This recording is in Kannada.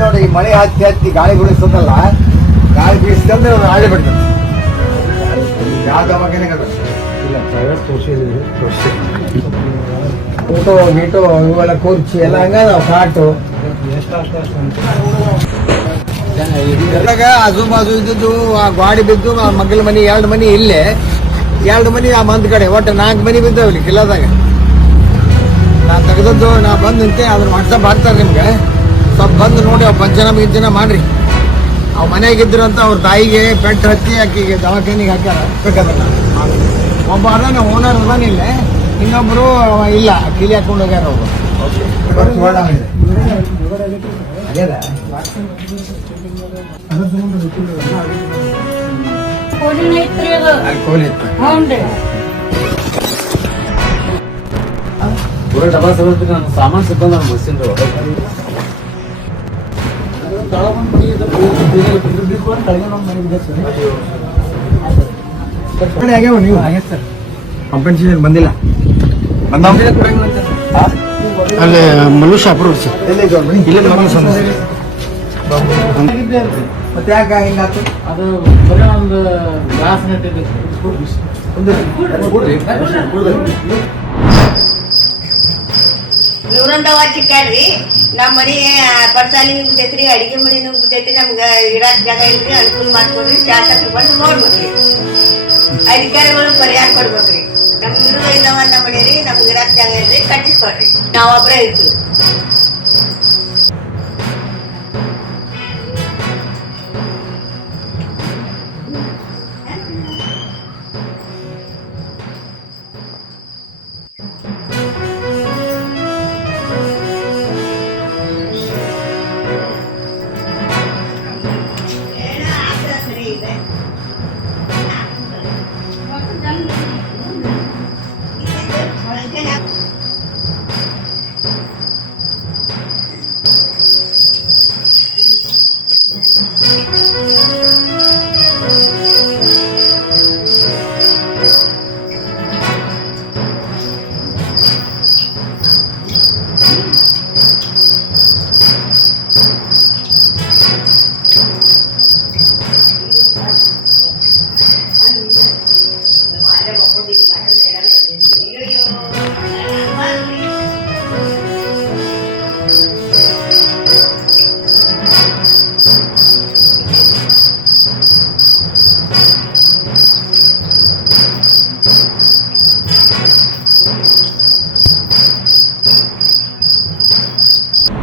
ನೋಡಿ ಈ ಮಳೆ ಹತ್ತಿ ಹತ್ತಿ ಗಾಳಿ ಬೀಳಿಸ್ತದಲ್ಲ, ಗಾಳಿ ಬೀಳಿಸ್ತಂದ್ರೆ ಅವ್ರು ಹಾಳೆ ಬಿಡ್ತಾರೆ. ಯಾವ ದವಾಖಾನೆ ಇಲ್ಲ, ಪ್ರೈವೇಟ್ ತೋರಿಸಿದ್ವಿ. ಊಟ ಗೀಟು ಇವೆಲ್ಲ ಕುರ್ಚಿ ಎಲ್ಲ ಹಂಗ ಕಾಟು ಎಲ್ಲಾಗ ಆಜು ಬಾಜು ಇದ್ದಿದ್ದು ಆ ಗಾಡಿ ಬಿದ್ದು ಆ ಮಗ್ಲ ಮನಿ 2 ಮನಿ ಇಲ್ಲೇ, 2 ಮನಿ ಆ ಮಂದ್ ಕಡೆ ಒಟ್ಟು 4 ಮನಿ ಬಿದ್ದಾವಲ್ಲಿ ಕಿಲ್ಲದಾಗ. ನಾ ತೆಗೆದದ್ದು ನಾ ಬಂದು ನಿಂತೆ, ಅದನ್ನ ವಾಟ್ಸಪ್ ಹಾಕ್ತಾರೆ ನಿಮ್ಗೆ. ಸ್ವಲ್ಪ ಬಂದು ನೋಡಿ ಅವ್ ಪಂಚನ ಮಾಡ್ರಿ. ಅವ್ ಮನೆಯಾಗಿದ್ರು ಅಂತ ಅವ್ರ ತಾಯಿಗೆ ಪೆಟ್ಟು ಹಚ್ಚಿ ಆಕಿಗೆ ದವಾಖಾನಿಗೆ ಹಾಕ್ಯಾರ. ಬೇಕಾದಲ್ಲ ಒಬ್ಬ ಅದಾನ ಓನರ್ ಅದಾನಿಲ್ಲ, ಇನ್ನೊಬ್ರು ಇಲ್ಲ ಕೀಲಿ ಹಾಕೊಂಡು ಹೋಗ್ಯಾರ ಅವರು. ಸಾಮಾನು ಸಿಕ್ಕಂದ ಬಸ್ಸಿಂದ ನೀವು ಕಾಂಪೆನ್ಸೇಷನ್ ಬಂದಿಲ್ಲ. ಅಲ್ಲೇ ಮಲ್ಲು ಶಾಪುರ ಸರ್, ಮತ್ತೆ ಯಾಕೆ ಹಿಂಗಾತು? ಅದು ಬರೀ ಒಂದು ಗ್ಲಾಸ್ ನೆಟ್ಟಿದೆ. ನೂರೊಂದು ಚಿಕ್ಕಾಡ್ರಿ. ನಮ್ಮ ಮನೆ ಪಡ್ಸಾಲಿ ನುಗ್ತೈತ್ರಿ, ಅಡಿಗೆ ಮನೆ ನುಗ್ತೈತ್ರಿ. ನಮ್ಗೆ ಇಡಾಕ್ ಜಾಗ ಇಲ್ರಿ, ಅನುಕೂಲ ಮಾಡ್ಕೊಡ್ರಿ. ಶಾಸಕರು ಬಂದು ನೋಡ್ಬೇಕ್ರಿ, ಅಧಿಕಾರಿಗಳು ಪರಿಹಾರ ಕೊಡ್ಬೇಕ್ರಿ. ನಮ್ಗೆ ಇರೋದು ಇನ್ನೊಂದ ಮನೆ ರೀ, ನಮ್ಗೆ ಇರಾಕ್ ಜಾಗ ಇಲ್ರಿ, ಕಟ್ಟಿಸ್ಕೊಡ್ರಿ. ನಾವೊಬ್ಬರೇ ಇರ್ತೀವಿ.